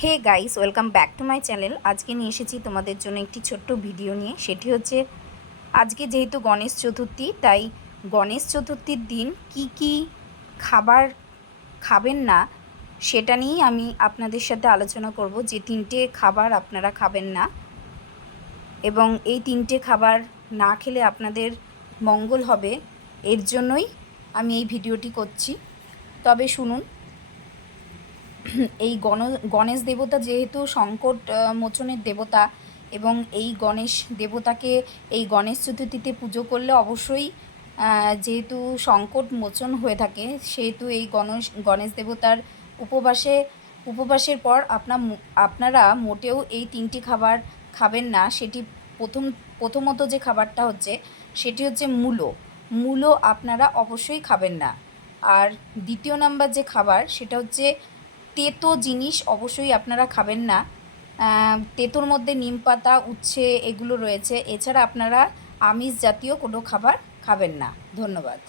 Hey guys, welcome back to my channel. আজকে নিয়ে এসেছি তোমাদের জন্য একটি ছোট্ট ভিডিও নিয়ে। সেটি হচ্ছে আজকে যেহেতু গণেশ চতুর্থী, তাই গণেশ চতুর্থীর দিন কি কি খাবার খাবেন না সেটা নিয়েই আমি আপনাদের সাথে আলোচনা করব। যে তিনটে খাবার আপনারা খাবেন না এবং এই তিনটে খাবার না খেলে আপনাদের মঙ্গল হবে, এর জন্যই আমি এই ভিডিওটি করছি। তবে শুনুন, এই গণেশ দেবতা যেহেতু সংকট মোচনের দেবতা, এবং এই গণেশ দেবতাকে এই গণেশ চতুর্থীতে পুজো করলে অবশ্যই যেহেতু সংকট মোচন হয়ে থাকে, সেহেতু এই গণেশ দেবতার উপবাসের পর আপনারা মোটেও এই তিনটি খাবার খাবেন না। সেটি প্রথমত যে খাবারটা হচ্ছে, সেটি হচ্ছে মূলো আপনারা অবশ্যই খাবেন না। আর দ্বিতীয় নাম্বার যে খাবার, সেটা হচ্ছে তেতো জিনিস অবশ্যই আপনারা খাবেন না। তেতোর মধ্যে নিমপাতা, উচ্ছে এগুলো রয়েছে। এছাড়া আপনারা আমিষ জাতীয় কোনো খাবার খাবেন না। ধন্যবাদ।